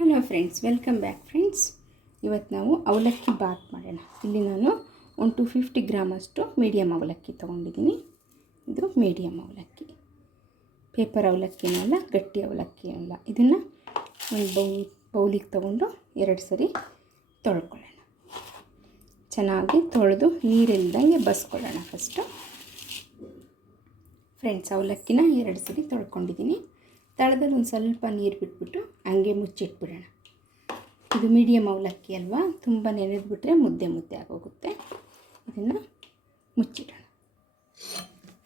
Hello friends welcome back friends ಇವತ್ತು ನಾವು ಅವಲಕ್ಕಿ ಬಾತ್ ಮಾಡೋಣ. ಇಲ್ಲಿ ನಾನು ಒನ್ ಟು ಫಿಫ್ಟಿ ಗ್ರಾಮಷ್ಟು ಮೀಡಿಯಮ್ ಅವಲಕ್ಕಿ ತೊಗೊಂಡಿದ್ದೀನಿ. ಇದು ಮೀಡಿಯಮ್ ಅವಲಕ್ಕಿ. ಪೇಪರ್ ಅವಲಕ್ಕಿನಲ್ಲ, ಗಟ್ಟಿ ಅವಲಕ್ಕಿ ಅಲ್ಲ ಇದನ್ನು ಒಂದು ಬೌ ಬೌಲಿಗೆ ತೊಗೊಂಡು ಎರಡು ಸರಿ ತೊಳ್ಕೊಳ್ಳೋಣ. ಚೆನ್ನಾಗಿ ತೊಳೆದು ನೀರಿಲ್ದಂಗೆ ಬಸ್ಕೊಳ್ಳೋಣ ಫಸ್ಟು ಫ್ರೆಂಡ್ಸ್ ಅವಲಕ್ಕಿನ ಎರಡು ಸರಿ ತೊಳ್ಕೊಂಡಿದ್ದೀನಿ. ತಳದಲ್ಲಿ ಒಂದು ಸ್ವಲ್ಪ ನೀರು ಬಿಟ್ಬಿಟ್ಟು ಹಂಗೆ ಮುಚ್ಚಿಟ್ಬಿಡೋಣ. ಇದು ಮೀಡಿಯಮ್ ಅವಲಕ್ಕಿ ಅಲ್ವಾ? ತುಂಬ ನೆನೆದ್ಬಿಟ್ರೆ ಮುದ್ದೆ ಮುದ್ದೆ ಆಗೋಗುತ್ತೆ. ಇದನ್ನು ಮುಚ್ಚಿಡೋಣ.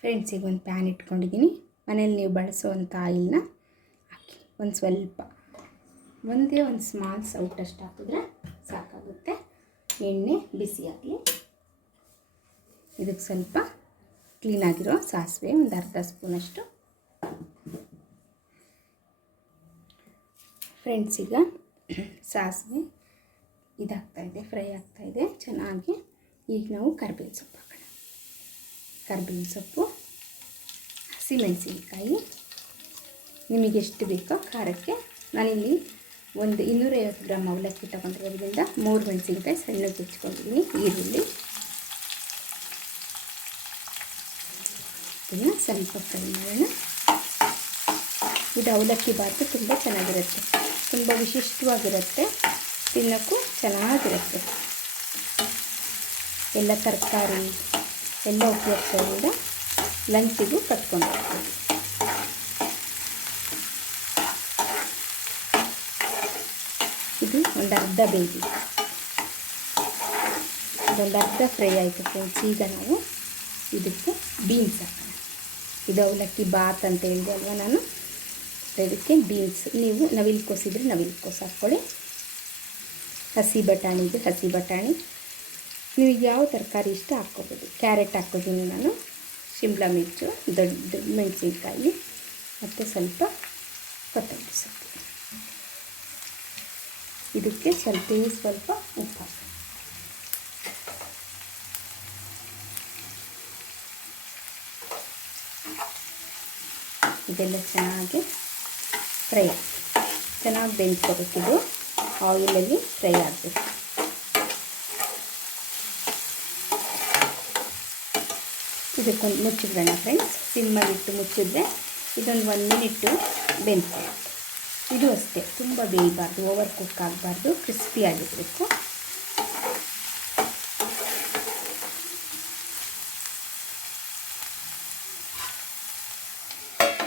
ಫ್ರೆಂಡ್ಸಿಗೆ ಒಂದು ಪ್ಯಾನ್ ಇಟ್ಕೊಂಡಿದ್ದೀನಿ. ಮನೇಲಿ ನೀವು ಬಳಸುವಂಥ ಆಯಿಲ್ನ ಹಾಕಿ. ಒಂದು ಸ್ವಲ್ಪ. ಒಂದೇ ಒಂದು ಸ್ಮಾಲ್ ಸೌಟ್ ಅಷ್ಟು ಹಾಕಿದ್ರೆ ಸಾಕಾಗುತ್ತೆ. ಎಣ್ಣೆ ಬಿಸಿಯಾಗಲಿ ಇದಕ್ಕೆ ಸ್ವಲ್ಪ ಕ್ಲೀನಾಗಿರೋ ಸಾಸಿವೆ, ಒಂದು ಅರ್ಧ ಸ್ಪೂನಷ್ಟು ಫ್ರೆಂಡ್ಸ್ ಈಗ ಸಾಸಿವೆ ಇದಾಗ್ತಾಯಿದೆ, ಫ್ರೈ ಆಗ್ತಾಯಿದೆ, ಚೆನ್ನಾಗಿ. ಈಗ ನಾವು ಕರ್ಬೇವಿನ ಸೊಪ್ಪು ಹಾಕೋಣ. ಕರ್ಬೇವಿನ ಸೊಪ್ಪು, ಹಸಿಮೆಣಸಿನಕಾಯಿ. ನಿಮಗೆ ಎಷ್ಟು ಬೇಕೋ ಖಾರಕ್ಕೆ, ನಾನಿಲ್ಲಿ ಒಂದು ಇನ್ನೂರೈವತ್ತು ಗ್ರಾಮ್ ಅವಲಕ್ಕಿ ತಗೊಂಡಿರೋದ್ರಿಂದ ಮೂರು ಮೆಣಸಿನಕಾಯಿ ಸಣ್ಣಗೆ ಬಿಚ್ಕೊಂಡಿದ್ದೀನಿ ಈರುಳ್ಳಿ. ಇದನ್ನು ಸ್ವಲ್ಪ ಫ್ರೈ ಮಾಡೋಣ. ಇದು ಅವಲಕ್ಕಿ ಬಾತು ತುಂಬ ಚೆನ್ನಾಗಿರುತ್ತೆ. ತುಂಬ ವಿಶಿಷ್ಟವಾಗಿರುತ್ತೆ. ತಿನ್ನೋಕ್ಕೂ ಚೆನ್ನಾಗಿರುತ್ತೆ. ಎಲ್ಲ ತರಕಾರಿ, ಎಲ್ಲ ಉಪಯೋಗಿಸೋದ್ರಿಂದ ಲಂಚಿಗೂ ಕಟ್ಕೊಂಡು ಇದು ಒಂದು ಅರ್ಧ ಬೇಯಿಸಿ. ಇದೊಂದು ಅರ್ಧ ಫ್ರೈ ಆಯಿತು ಫ್ರೆಂಡ್ಸ್ ಈಗ ನಾವು ಇದಕ್ಕೆ ಬೀನ್ಸ್ ಹಾಕೋಣ. ಇದು ಅವಲಕ್ಕಿ ಬಾತ್ ಅಂತ ಹೇಳಿದೆ ನಾನು? ಇದಕ್ಕೆ ಬೀನ್ಸ್. ನೀವು ನವಿಲ್ಕೋಸಿದ್ರೆ ನವಿಲ್ಕೋಸು ಹಾಕ್ಕೊಳ್ಳಿ. ಹಸಿ ಬಟಾಣಿ ಇದೆ, ಹಸಿ ಬಟಾಣಿ. ನೀವು ಯಾವ ತರಕಾರಿ ಇಷ್ಟ ಹಾಕ್ಕೋಬೋದು. ಕ್ಯಾರೆಟ್ ಹಾಕ್ಕೋತೀನಿ ನಾನು. ಶಿಮ್ಲಾ ಮಿರ್ಚು ದೊಡ್ಡ ದೊಡ್ಡ ಮೆಣಸಿನ್ಕಾಯಿ, ಮತ್ತು ಸ್ವಲ್ಪ ಕೊತ್ತಂಬರಿ ಸೊಪ್ಪು. ಇದಕ್ಕೆ ಸ್ವಲ್ಪ ಸ್ವಲ್ಪ ಉಪ್ಪು. ಇದೆಲ್ಲ ಚೆನ್ನಾಗಿ ಫ್ರೈ. ಚೆನ್ನಾಗಿ ಬೆಂದ್ಕೋಬೇಕಿದು ಆಯಿಲಲ್ಲಿ ಫ್ರೈ ಆಗಬೇಕು. ಇದಕ್ಕೊಂದು ಮುಚ್ಚಿದ್ರಣ ಫ್ರೆಂಡ್ಸ್. ಸಿಮ್ಮಲ್ಲಿಟ್ಟು ಮುಚ್ಚಿದ್ರೆ ಇದೊಂದು ಒನ್ ಮಿನಿಟ್ಟು ಬೆಂದ್ಕೊಳ್ಳುತ್ತೆ. ಇದು ಅಷ್ಟೇ. ತುಂಬ ಬೇಯಬಾರ್ದು ಓವರ್ ಕುಕ್ ಆಗಬಾರ್ದು ಕ್ರಿಸ್ಪಿಯಾಗಿರಬೇಕು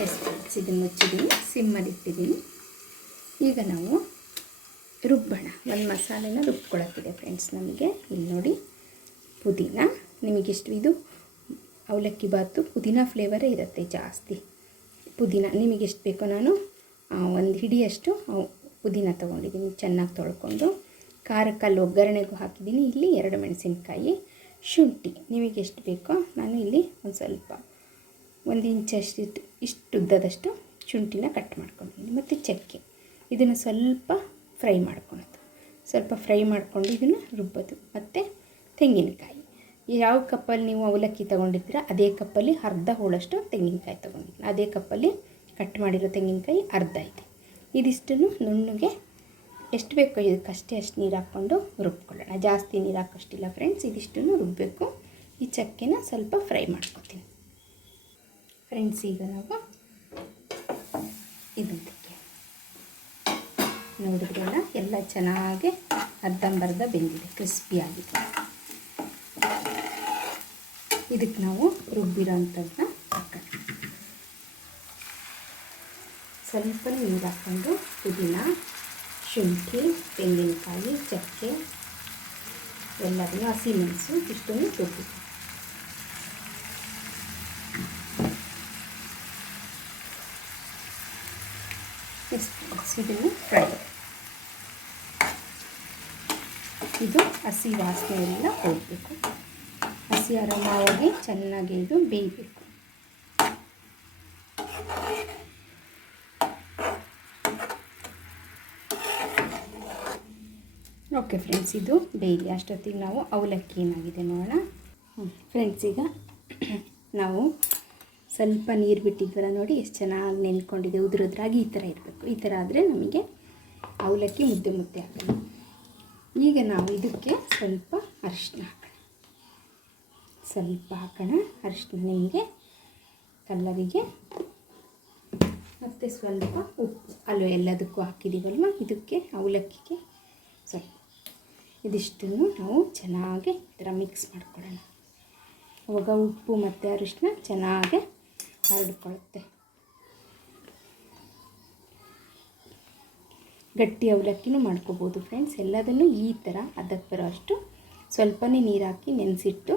ಎಷ್ಟು ಇದನ್ನು ಮುಚ್ಚಿದ್ದೀನಿ, ಸಿಮ್ಮಲ್ಲಿ ಇಟ್ಟಿದ್ದೀನಿ. ಈಗ ನಾವು ರುಬ್ಬೋಣ. ಒಂದು ಮಸಾಲೆನ ರುಬ್ಕೊಳ್ಳೋಕ್ಕಿದೆ ಫ್ರೆಂಡ್ಸ್ ನಮಗೆ. ಇಲ್ಲಿ ನೋಡಿ ಪುದೀನ. ನಿಮಗಿಷ್ಟು ಇದು ಅವಲಕ್ಕಿ ಬಾತು ಪುದೀನ ಫ್ಲೇವರೇ ಇರುತ್ತೆ ಜಾಸ್ತಿ. ಪುದೀನ, ನಿಮಗೆಷ್ಟು ಬೇಕೋ ನಾನು ಒಂದು ಹಿಡಿಯಷ್ಟು ಪುದೀನ ತೊಗೊಂಡಿದ್ದೀನಿ ಚೆನ್ನಾಗಿ ತೊಳ್ಕೊಂಡು. ಖಾರಕ್ಕಲ್ಲಿ ಒಗ್ಗರಣೆಗೂ ಹಾಕಿದ್ದೀನಿ. ಇಲ್ಲಿ ಎರಡು ಮೆಣಸಿನಕಾಯಿ ಶುಂಠಿ. ನಿಮಗೆ ಎಷ್ಟು ಬೇಕೋ ನಾನು ಇಲ್ಲಿ ಒಂದು ಸ್ವಲ್ಪ ಒಂದು ಇಂಚಷ್ಟು ಇಷ್ಟು ಉದ್ದದಷ್ಟು ಶುಂಠಿನ ಕಟ್ ಮಾಡ್ಕೊಂಡಿದ್ದೀನಿ. ಮತ್ತು ಚಕ್ಕೆ. ಇದನ್ನು ಸ್ವಲ್ಪ ಫ್ರೈ ಮಾಡ್ಕೊಳೋದು. ಸ್ವಲ್ಪ ಫ್ರೈ ಮಾಡಿಕೊಂಡು ಇದನ್ನು ರುಬ್ಬೋದು. ಮತ್ತು ತೆಂಗಿನಕಾಯಿ. ಯಾವ ಕಪ್ಪಲ್ಲಿ ನೀವು ಅವಲಕ್ಕಿ ತೊಗೊಂಡಿದ್ದೀರ, ಅದೇ ಕಪ್ಪಲ್ಲಿ ಅರ್ಧ ಹೋಳಷ್ಟು ತೆಂಗಿನಕಾಯಿ ತೊಗೊಂಡಿದ್ದೀನಿ. ಅದೇ ಕಪ್ಪಲ್ಲಿ ಕಟ್ ಮಾಡಿರೋ ತೆಂಗಿನಕಾಯಿ ಅರ್ಧ ಇದೆ. ಇದಿಷ್ಟನ್ನು ನುಣ್ಣಗೆ ಎಷ್ಟು ಬೇಕೋ ಇದಕ್ಕಷ್ಟೇ ಅಷ್ಟು ನೀರು ಹಾಕ್ಕೊಂಡು ರುಬ್ಕೊಳ್ಳೋಣ. ಜಾಸ್ತಿ ನೀರು ಹಾಕೋಷ್ಟಿಲ್ಲ ಫ್ರೆಂಡ್ಸ್ ಇದಿಷ್ಟನ್ನು ರುಬ್ಬಬೇಕು ಈ ಚಕ್ಕೆನ ಸ್ವಲ್ಪ ಫ್ರೈ ಮಾಡ್ಕೊತೀನಿ. ಫ್ರೆಂಡ್ಸ್, ಈಗ ನಾವು ಇದಕ್ಕೆ ನೋಡಿದ್ರಲ್ಲ ಎಲ್ಲ ಚೆನ್ನಾಗಿ ಅರ್ಧಂಬರ್ಧ ಬೆಂದಿದೆ ಕ್ರಿಸ್ಪಿಯಾಗಿದೆ ಇದಕ್ಕೆ ನಾವು ರುಬ್ಬಿರೋ ಅಂಥದ್ದನ್ನ ಹಾಕೋಣ. ಸ್ವಲ್ಪ ನೀರು ಹಾಕ್ಕೊಂಡು ಪುದೀನ, ಶುಂಠಿ, ತೆಂಗಿನಕಾಯಿ, ಚಕ್ಕೆ, ಎಲ್ಲದನ್ನು ಹಸಿಮೆಣಸು ಇಷ್ಟನ್ನು ರುಬ್ಬಿ ಇದನ್ನು ಫ್ರೈ ಇದು ಹಸಿ ವಾಸನೆ ಎಲ್ಲ ಹೋಗಬೇಕು. ಹಸಿ ಅರಮ ಹೋಗಿ ಚೆನ್ನಾಗಿ ಇದು ಬೇಯಬೇಕು. ಓಕೆ ಫ್ರೆಂಡ್ಸ್ ಇದು ಬೇಯಿ ಅಷ್ಟೊತ್ತಿಗೆ ನಾವು ಅವಲಕ್ಕಿ ಏನಾಗಿದೆ ನೋಡೋಣ ಫ್ರೆಂಡ್ಸ್ ಈಗ ನಾವು ಸ್ವಲ್ಪ ನೀರು ಬಿಟ್ಟಿದ್ವಲ್ಲ ನೋಡಿ, ಎಷ್ಟು ಚೆನ್ನಾಗಿ ನೆನ್ಕೊಂಡಿದೆ ಉದುರುದ್ರಾಗಿ ಈ ಥರ ಇರಬೇಕು. ಈ ಥರ ಆದರೆ ನಮಗೆ ಅವಲಕ್ಕಿ ಮುದ್ದೆ ಮುದ್ದೆ ಹಾಕೋಣ ಈಗ ನಾವು ಇದಕ್ಕೆ ಸ್ವಲ್ಪ ಅರಿಶಿನ ಹಾಕೋಣ. ಸ್ವಲ್ಪ ಹಾಕೋಣ ಅರಿಶಿನ ನಿಮಗೆ. ಕಲ್ಲರಿಗೆ ಮತ್ತು ಸ್ವಲ್ಪ ಉಪ್ಪು. ಅಲ್ಲೋ ಎಲ್ಲದಕ್ಕೂ ಹಾಕಿದ್ದೀವಲ್ವ ಇದಕ್ಕೆ ಅವಲಕ್ಕಿಗೆ ಸ್ವಲ್ಪ. ಇದಿಷ್ಟನ್ನು ನಾವು ಚೆನ್ನಾಗಿ ಈ ಥರ ಮಿಕ್ಸ್ ಮಾಡ್ಕೊಳ್ಳೋಣ ಅವಾಗ ಉಪ್ಪು ಮತ್ತು ಅರಿಶಿನ ಚೆನ್ನಾಗಿ ಹರಡ್ಕೊಳ್ಳುತ್ತೆ ಗಟ್ಟಿ ಅವಲಕ್ಕಿನೂ ಮಾಡ್ಕೋಬೋದು ಫ್ರೆಂಡ್ಸ್ ಎಲ್ಲದನ್ನು ಈ ಥರ ಅದಕ್ಕೆ ಬರೋ ಅಷ್ಟು ಸ್ವಲ್ಪನೇ ನೀರು ಹಾಕಿ ನೆನೆಸಿಟ್ಟು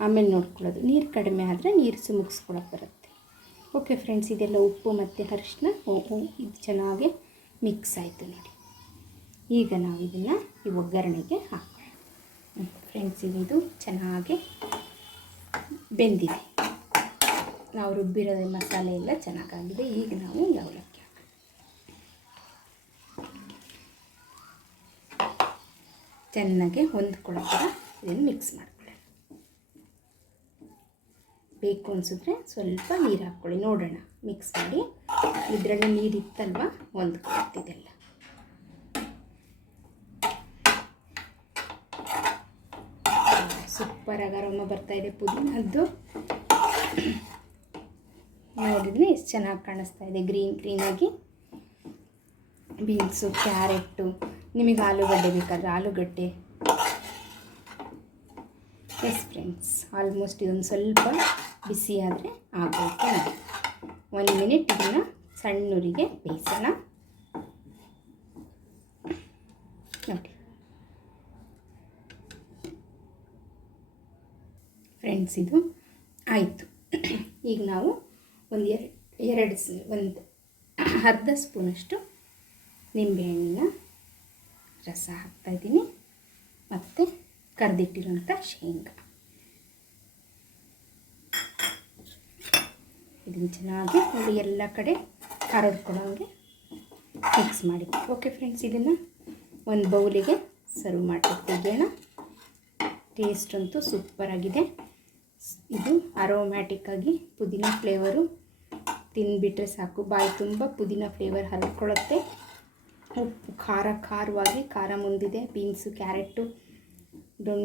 ಆಮೇಲೆ ನೋಡ್ಕೊಳ್ಳೋದು. ನೀರು ಕಡಿಮೆ ಆದರೆ ನೀರು ಸುಮುಗಿಸ್ಕೊಳಕ್ಕೆ ಬರುತ್ತೆ. ಓಕೆ ಫ್ರೆಂಡ್ಸ್ ಇದೆಲ್ಲ ಉಪ್ಪು ಮತ್ತು ಅರಿಶಿನ. ಇದು ಚೆನ್ನಾಗಿ ಮಿಕ್ಸ್ ಆಯಿತು ನೋಡಿ. ಈಗ ನಾವು ಇದನ್ನು ಈ ಒಗ್ಗರಣೆಗೆ ಹಾಕೋಣ. ಫ್ರೆಂಡ್ಸ್ ಇದು ಚೆನ್ನಾಗಿ ಬೆಂದಿದೆ. ನಾವು ರುಬ್ಬಿರೋ ಮಸಾಲೆ ಎಲ್ಲ ಚೆನ್ನಾಗಾಗಿದೆ. ಈಗ ನಾವು ಹಾಕೋಣ. ಚೆನ್ನಾಗಿ ಹೊಂದ್ಕೊಳ್ಳೋ ಥರ ಇದನ್ನು ಮಿಕ್ಸ್ ಮಾಡ್ಕೊಳ್ಳಿ. ಬೇಕು ಅನಿಸಿದ್ರೆ ಸ್ವಲ್ಪ ನೀರು ಹಾಕ್ಕೊಳ್ಳಿ. ನೋಡೋಣ. ಮಿಕ್ಸ್ ಮಾಡಿ ಇದರಲ್ಲಿ ನೀರು ಇತ್ತಲ್ವ? ಹೊಂದ್ಕೊಳ್ತಿದೆಲ್ಲ ಸೂಪರಾಗಿ ಅರೋಮ ಬರ್ತಾಯಿದೆ ಪುದೀನದ್ದು ನೋಡಿದ್ರೆ ಎಷ್ಟು ಚೆನ್ನಾಗಿ ಕಾಣಿಸ್ತಾ ಇದೆ. ಗ್ರೀನ್ ಗ್ರೀನಾಗಿ ಬೀನ್ಸು ಕ್ಯಾರೆಟು ನಿಮಗೆ ಆಲೂಗಡ್ಡೆ ಬೇಕಾದ್ರೆ ಆಲೂಗಡ್ಡೆ. ಎಸ್ ಫ್ರೆಂಡ್ಸ್ ಆಲ್ಮೋಸ್ಟ್ ಇದೊಂದು ಸ್ವಲ್ಪ ಬಿಸಿ ಆದರೆ ನೋಡಿ ಒಂದು ಮಿನಿಟ್ ಇದನ್ನು ಸಣ್ಣೂರಿಗೆ ಬೇಯಿಸೋಣ. ನೋಡಿ. ಫ್ರೆಂಡ್ಸ್ ಇದು ಆಯಿತು. ಈಗ ನಾವು ಒಂದು ಎರಡು ಒಂದು ಅರ್ಧ ಸ್ಪೂನಷ್ಟು ನಿಂಬೆಹಣ್ಣಿನ ರಸ ಹಾಕ್ತಾಯಿದ್ದೀನಿ ಮತ್ತು ಕರೆದಿಟ್ಟಿರೋಂಥ ಶೇಂಗಾ. ಇದನ್ನು ಚೆನ್ನಾಗಿ ಒಂದು ಎಲ್ಲ ಕಡೆ ಹರಡ್ಕೊಳ್ಳೋಂಗೆ ಮಿಕ್ಸ್ ಮಾಡಿ. ಓಕೆ ಫ್ರೆಂಡ್ಸ್ ಇದನ್ನು ಒಂದು ಬೌಲಿಗೆ ಸರ್ವ್ ಮಾಡಿ ಟೇಸ್ಟ್ ಅಂತೂ ಸೂಪರಾಗಿದೆ ಇದು ಅರೋಮ್ಯಾಟಿಕ್ಕಾಗಿ ಪುದೀನ ಫ್ಲೇವರು ತಿಂದುಬಿಟ್ರೆ ಸಾಕು. ಬಾಯಿ ತುಂಬ ಪುದೀನ ಫ್ಲೇವರ್ ಹರಡ್ಕೊಳ್ಳುತ್ತೆ ಉಪ್ಪು, ಖಾರ, ಖಾರವಾಗಿ ಖಾರ ಮುಂದಿದೆ ಬೀನ್ಸು ಕ್ಯಾರೆಟು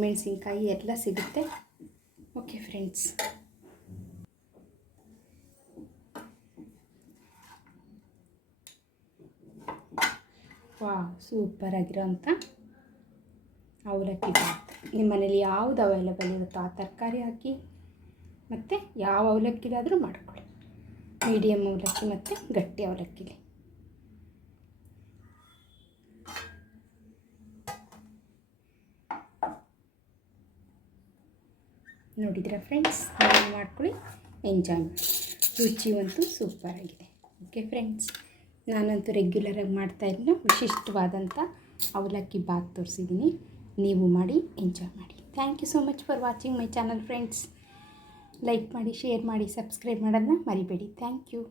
ಮೆಣಸಿನ್ಕಾಯಿ ಎಲ್ಲ ಸಿಗುತ್ತೆ. ಓಕೆ ಫ್ರೆಂಡ್ಸ್ ವಾ ಸೂಪರಾಗಿರೋಂಥ ಅವಲಕ್ಕಿ ನಿಮ್ಮ ಮನೇಲಿ ಯಾವುದು ಅವೈಲೇಬಲ್ ಇರುತ್ತೋ ಆ ತರಕಾರಿ ಹಾಕಿ. ಮತ್ತು ಯಾವ ಅವಲಕ್ಕಿಲಾದರೂ ಮಾಡಿಕೊಳ್ಳಿ. ಮೀಡಿಯಮ್ ಅವಲಕ್ಕಿ ಮತ್ತು ಗಟ್ಟಿ ಅವಲಕ್ಕಿಲಿ. ನೋಡಿದ್ರೆ ಫ್ರೆಂಡ್ಸ್? ನೀವು ಮಾಡ್ಕೊಳ್ಳಿ. ಎಂಜಾಯ್ ಮಾಡಿ. ಸೂಪರ್ ಸೂಪರಾಗಿದೆ ಓಕೆ ಫ್ರೆಂಡ್ಸ್ ನಾನಂತೂ ರೆಗ್ಯುಲರಾಗಿ ಮಾಡ್ತಾಯಿದ್ದೀನಿ ವಿಶಿಷ್ಟವಾದಂಥ ಅವಲಕ್ಕಿ ಬಾತ್ ತೋರಿಸಿದ್ದೀನಿ ನೀವು ಮಾಡಿ ಎಂಜಾಯ್ ಮಾಡಿ. Thank you so much for watching my channel friends like ಮಾಡಿ ಶೇರ್ ಮಾಡಿ ಸಬ್ಸ್ಕ್ರೈಬ್ ಮಾಡೋದನ್ನ ಮರಿಬೇಡಿ. Thank you.